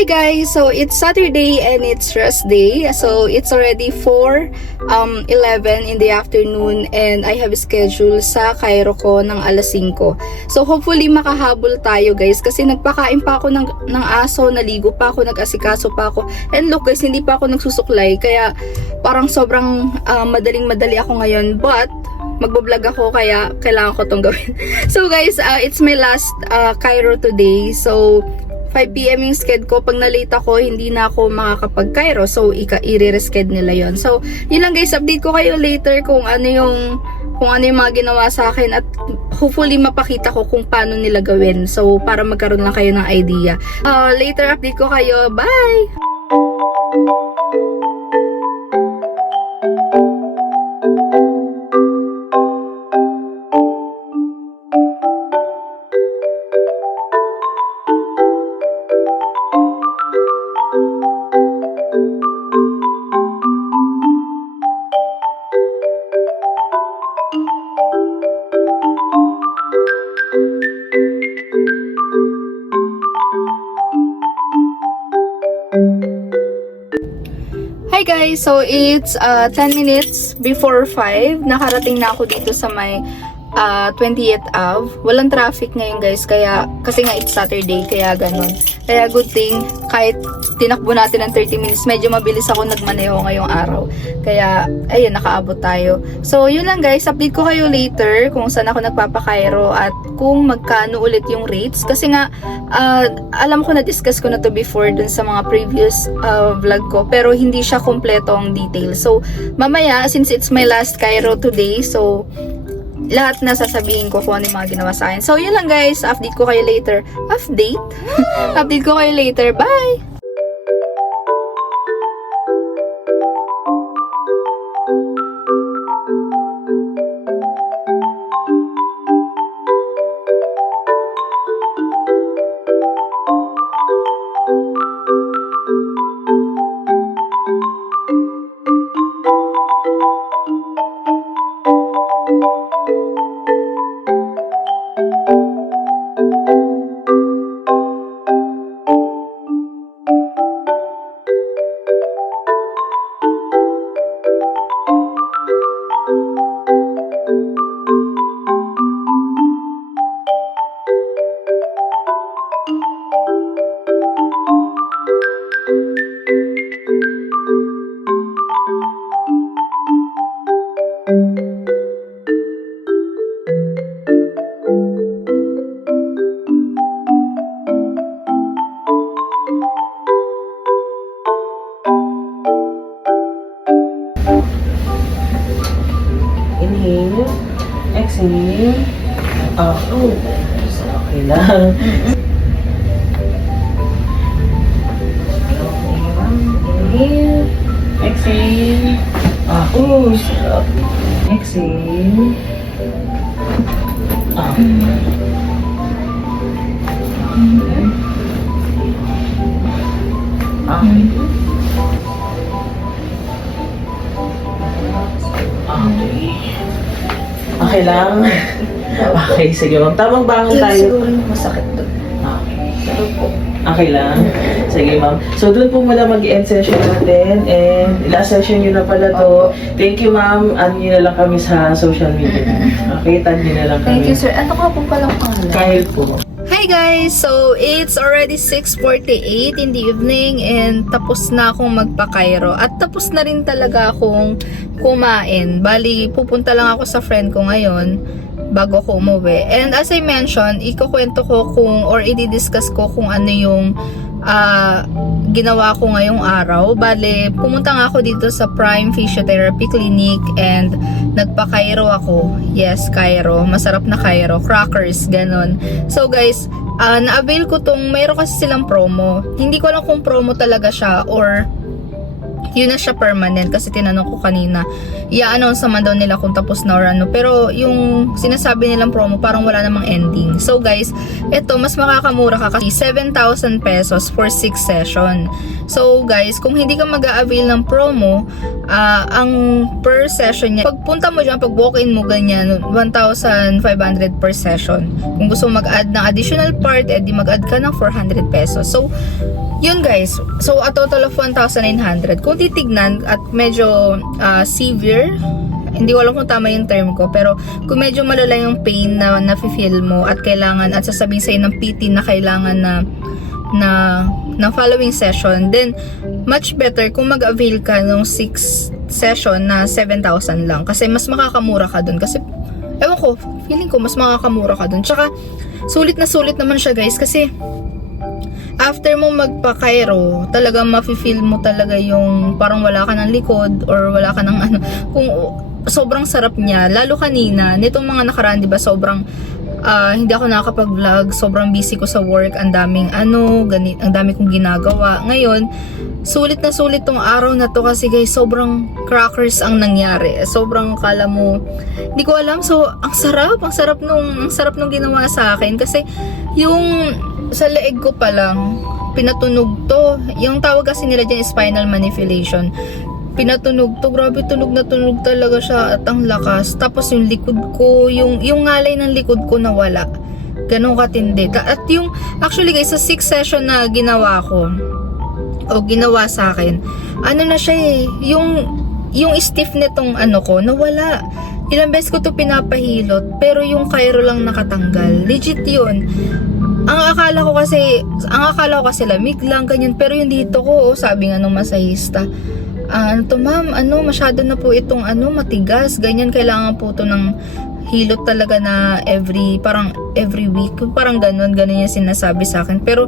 Hi guys! So it's Saturday and it's rest day. So it's already 4:11 in the afternoon and I have schedule sa Cairo ko ng alas 5. So hopefully makahabol tayo guys kasi nagpakain pa ako ng aso, naligo pa ako, nag-asikaso pa ako. And look guys, hindi pa ako nagsusuklay kaya parang sobrang madaling-madali ako ngayon. But magbablog ako kaya kailangan ko tong gawin. So guys, it's my last Cairo today. So 5 PM yung sked ko. Pag na-late ako, hindi na ako makakapag-Cairo. So, i-re-sked nila yon. So, yun lang guys. Update ko kayo later kung ano yung mga ginawa sa akin at hopefully mapakita ko kung paano nila gawin. So, para magkaroon lang kayo ng idea. Later, update ko kayo. Bye! Hi guys! So it's 10 minutes before 5. Nakarating na ako dito sa may 28th Ave. Walang traffic ngayon guys kasi nga it's Saturday kaya ganun. Kaya good thing kahit tinakbo natin ng 30 minutes, medyo mabilis ako nagmaneho ngayong araw. Kaya ayun, nakaabot tayo. So yun lang guys, update ko kayo later kung saan ako nagpapa-Cairo at kung magkano ulit yung rates. Kasi nga alam ko na-discuss ko na to before dun sa mga previous vlog ko, pero hindi siya kompleto ang details. So mamaya, since it's my last Cairo today, so lahat na sasabihin ko kung ano yung mga ginawa sa akin. So, yun lang guys. Update ko kayo later. Update? Update ko kayo later. Bye! Inhale, exhale. Okay lang. Inhale, exhale. Sarap. Exhale. Okay lang. Okay, sige ma'am. Tamang bangon tayo. Siguro masakit doon. Okay lang. Sige ma'am. So doon po muna mag-end session natin and last session nyo na pala to. Thank you ma'am. Ano nyo na lang kami sa social media. Okay, tag nyo na lang kami. Thank you sir. Ano ka po palang pangalan? Kyle po. Hi guys! So, it's already 6:48 in the evening and tapos na akong magpa-Cairo. At tapos na rin talaga akong kumain. Bali, pupunta lang ako sa friend ko ngayon bago ako umuwi. And as I mentioned, ikukwento ko or i-discuss ko kung ano yung ginawa ko ngayong araw. Bale, pumunta nga ako dito sa Prime Physiotherapy Clinic and nagpa-Cairo ako. Yes, Cairo. Masarap na Cairo. Crackers, ganun. So guys, na-avail ko tong, mayroon kasi silang promo. Hindi ko alam kung promo talaga siya or yun na siya permanent kasi tinanong ko kanina. I-announce naman daw nila kung tapos na or ano. Pero yung sinasabi nilang promo parang wala namang ending. So guys, ito mas makakamura ka kasi 7,000 pesos for 6 session. So guys, kung hindi ka mag-a-avail ng promo, ang per session niya, pagpunta mo dyan, pag walk-in mo ganyan, 1,500 per session. Kung gusto mo mag-add ng additional part, edi mag-add ka ng 400 pesos. So, Yun guys, so a total of 1,900. Kung titignan at medyo severe, hindi ko alam kung tama yung term ko, pero kung medyo malala yung pain na nafe-feel mo at kailangan at sasabihin sa'yo ng PT na kailangan na following session, then much better kung mag-avail ka ng 6 session na 7,000 lang kasi mas makakamura ka dun kasi ewan ko, feeling ko mas makakamura ka dun. Tsaka sulit na sulit naman siya guys kasi after mo magpa-Cairo, talagang mafe-feel mo talaga yung parang wala ka ng likod or wala ka ng ano. Kung sobrang sarap niya, lalo kanina, nitong mga nakaraan, di ba, sobrang hindi ako nakakapag-vlog, sobrang busy ko sa work, ang daming ang dami kong ginagawa. Ngayon, sulit na sulit tong araw na to kasi guys, sobrang crackers ang nangyari. Sobrang kala mo, hindi ko alam, so ang sarap nung ginawa sa akin kasi yung sa leeg ko pa lang, pinatunog to. Yung tawag kasi nila dyan is spinal manipulation. Pinatunog to, grabe, tunog na tunog talaga siya at ang lakas. Tapos yung likod ko, yung ngalay ng likod ko nawala. Ganun katindi. At yung, actually guys, sa 6 session na ginawa ko, o ginawa sa akin, ano na siya eh, yung stiff nitong ano ko, nawala. Ilang beses ko to pinapahilot, pero yung Cairo lang nakatanggal. Legit yun. Ang akala ko kasi lamig lang, ganyan. Pero yung dito ko, sabi nga nung masahista, ano to ma'am, masyado na po itong matigas, ganyan, kailangan po to ng hilot talaga na parang every week, parang ganun yung sinasabi sa akin. Pero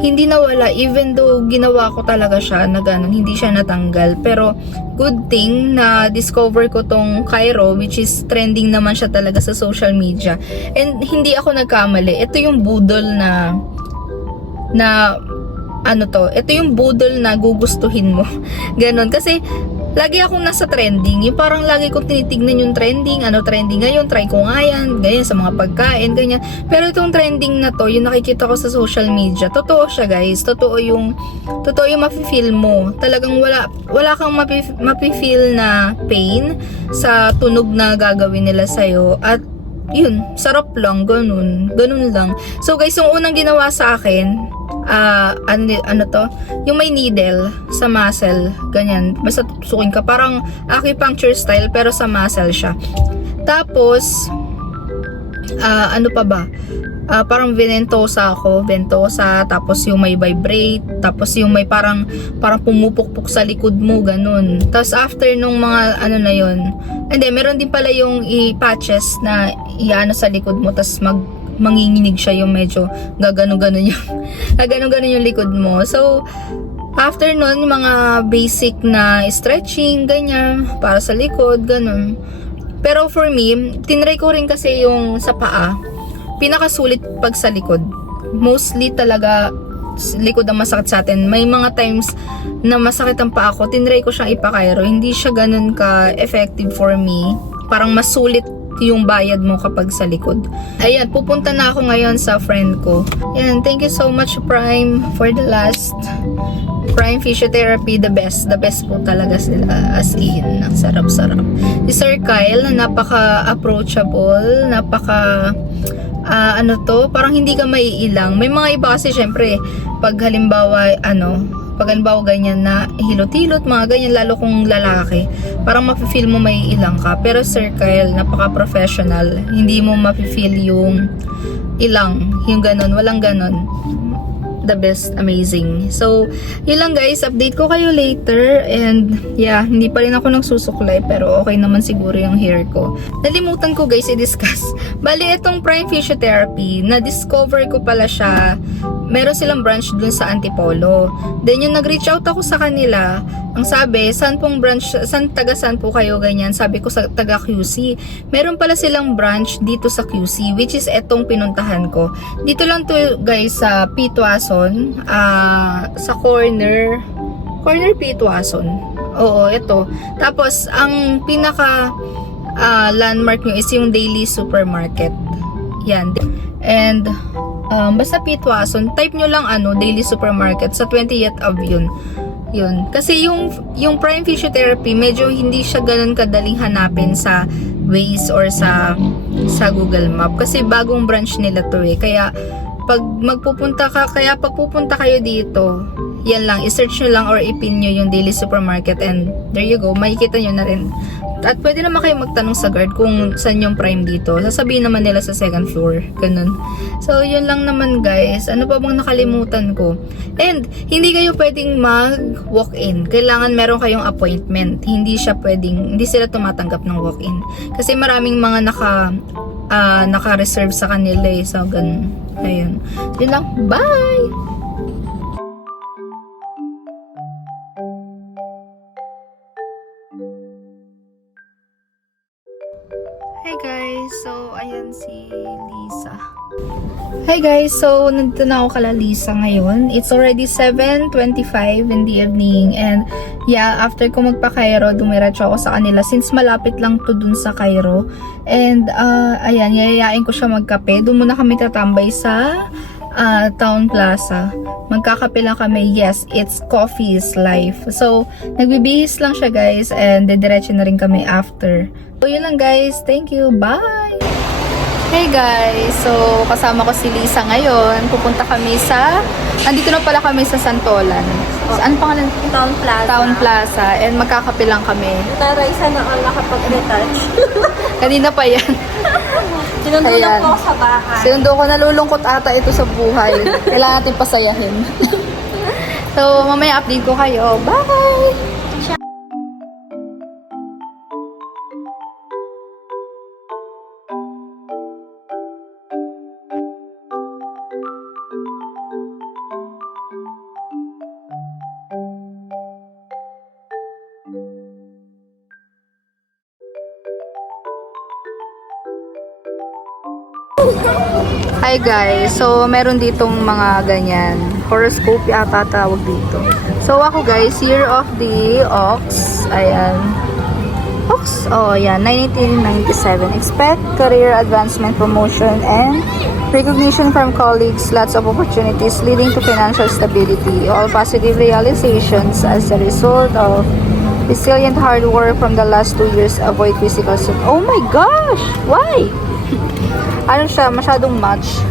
hindi nawala, even though ginawa ko talaga siya na ganun, hindi siya natanggal. Pero good thing na discover ko tong Cairo, which is trending naman siya talaga sa social media. And hindi ako nagkamali. Ito yung budol ito yung budol na gugustuhin mo. Ganon. Kasi, lagi akong nasa trending. Yung parang lagi kong tinitignan yung trending. Trending ngayon, try ko nga yan. Ganyan, sa mga pagkain, ganyan. Pero itong trending na to, yung nakikita ko sa social media, totoo siya guys. Totoo yung mafe-feel mo. Talagang wala kang mafe-feel na pain sa tunog na gagawin nila sa'yo. At, yun, sarap lang, ganun lang. So guys, yung unang ginawa sa akin, yung may needle sa muscle, ganyan, basta tutusukin ka, parang acupuncture style pero sa muscle siya. Tapos parang ventosa, tapos yung may vibrate, tapos yung may parang pumupukpok sa likod mo, ganun. Tapos after nung mga na yun, meron din pala yung i-patches na sa likod mo, tapos manginginig siya, yung medyo gagano-ganon yung likod mo. So after nun, yung mga basic na stretching, ganyan, para sa likod, ganun. Pero for me, tinry ko rin kasi yung sa paa. Pinakasulit pag sa likod. Mostly talaga likod ang masakit sa atin. May mga times na masakit ang paa ko, tinry ko siyang ipa-Cairo. Hindi siya ganun ka-effective for me. Parang masulit yung bayad mo kapag sa likod. Ayan, pupunta na ako ngayon sa friend ko. Ayan, thank you so much Prime for the last Prime Physiotherapy, the best po talaga sila, as in, ang sarap-sarap. Si Sir Kyle, na napaka-approachable, parang hindi ka maiilang. May mga iba kasi syempre, pag halimbawa ganyan na hilot-hilot, mga ganyan, lalo kung lalaki, parang mafe-feel mo may ilang ka. Pero Sir Kyle, napaka-professional, hindi mo mafe-feel yung ilang, yung ganon, walang ganon. The best, amazing. So, yun lang guys, update ko kayo later. And yeah, hindi pa rin ako nagsusuklay, pero okay naman siguro yung hair ko. Nalimutan ko guys i-discuss. Bali, itong Prime Physiotherapy, na-discover ko pala siya, meron silang branch dun sa Antipolo. Then yung nag-reach out ako sa kanila, ang sabi, saan po kayo, ganyan. Sabi ko sa taga QC. Meron pala silang branch dito sa QC, which is etong pinuntahan ko. Dito lang to guys sa Pitwason, sa corner Pitwason. Oo, ito. Tapos ang pinaka landmark nyo is yung Daily Supermarket. Yan. And basta Pitwason, type nyo lang Daily Supermarket sa 20th Ave yun. Kasi yung Prime Physiotherapy, medyo hindi siya ganun kadaling hanapin sa Waze or sa Google Map. Kasi bagong branch nila to eh. Kaya pag pupunta kayo dito, yan lang, i-search nyo lang or ipin nyo yung Daily Supermarket and there you go, makikita nyo na rin. At pwede naman kayo magtanong sa guard kung saan yung Prime dito. Sasabihin naman nila sa second floor. Ganun. So, yun lang naman guys. Ano pa bang nakalimutan ko? And, hindi kayo pwedeng mag-walk-in. Kailangan meron kayong appointment. Hindi sila tumatanggap ng walk-in. Kasi maraming mga naka-reserve sa kanila eh. So, ganun. Ayun. Yun lang. Bye! Hi guys, so ayan si Lisa. Hi guys, so nandito na ako kala Lisa ngayon. It's already 7:25 in the evening and yeah, after ko magpa-Cairo, dumiretso ako sa kanila since malapit lang to dun sa Cairo. And ayan, yayayain ko siya magkape. Doon muna kami tatambay sa Town Plaza. Magkakape lang kami. Yes, it's coffee is life. So, nagbibihis lang siya guys and didiretso na rin kami after. So, yun lang guys. Thank you. Bye! Hey guys! So, kasama ko si Lisa ngayon. Pupunta kami andito na pala kami sa Santolan. Ano pangalan? Town Plaza. Town Plaza. And magkakape lang kami. Naray sana ang nakapag-retouch. Kanina pa yan. Sinundulong Ayan. ko sa bahay. Sinundo ko, nalulungkot ata ito sa buhay. Kailangan natin pasayahin. So, mamaya update ko kayo. Bye! Hi guys, so meron ditong mga ganyan, horoscope yata tawag dito. So ako guys, year of the Ox, ayan, Ox, oh yeah, 1997. Expect career advancement, promotion, and recognition from colleagues, lots of opportunities leading to financial stability, all positive realizations as a result of resilient hard work from the last 2 years. Avoid physical oh my gosh, why? Ano siya, masyadong much.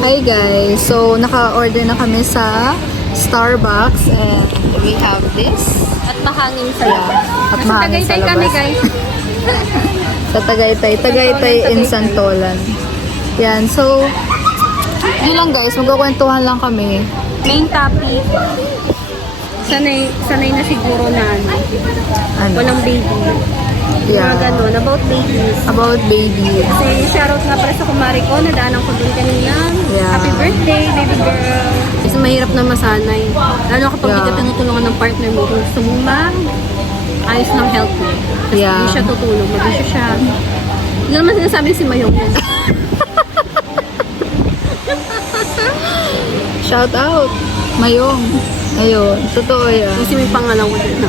Hi guys, so naka-order na kami sa Starbucks and we have this. At mahangin sa Yeah, at mahangin sa Tagaytay kami labas. guys. Sa Tagaytay in Santolan. Yan, so yun lang guys, magkukwentuhan lang kami. Main topic. Sanay na siguro na Ano? walang baby. Yeah. Mga ganun, about babies. About baby. Kasi shoutout nga pala sa kumari ko, nadaanan ko dun kanina. Yeah. Happy birthday, baby girl. Kasi mahirap na masanay. Lalo kapag Yeah. di ka tinutulungan ng partner mo, kung gusto mong ayos ng health mo. Kasi Yeah. hindi siya tutulong, mag-isyo siya. Hindi naman sinasabi si Mayong yan. Shout out, Mayong. Ayun, totoo yan. Kasi may pangalan ko din.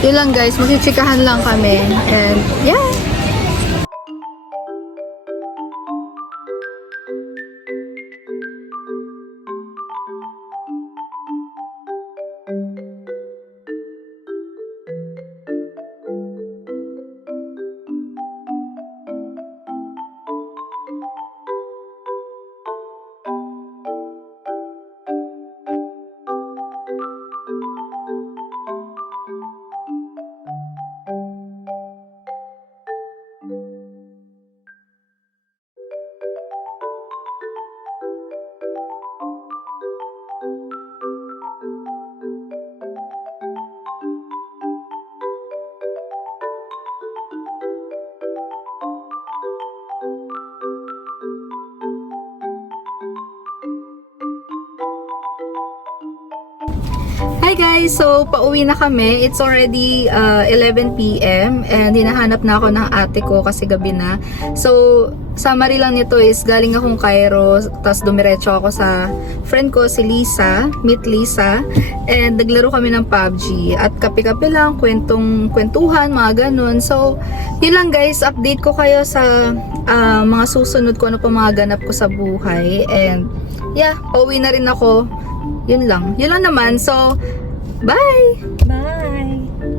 Yun lang guys, magsichikahan lang kami. And yeah. Hi guys! So, pauwi na kami. It's already 11 p.m. and hinahanap na ako ng ate ko kasi gabi na. So, summary lang nito is galing akong Cairo, tapos dumiretso ako sa friend ko si Lisa, meet Lisa, and naglaro kami ng PUBG at kape-kape lang, kwentuhan, mga ganun. So, yun lang guys, update ko kayo sa mga susunod ko, ano pa mga ganap ko sa buhay. And yeah, pauwi na rin ako. Yun lang naman. So, bye! Bye!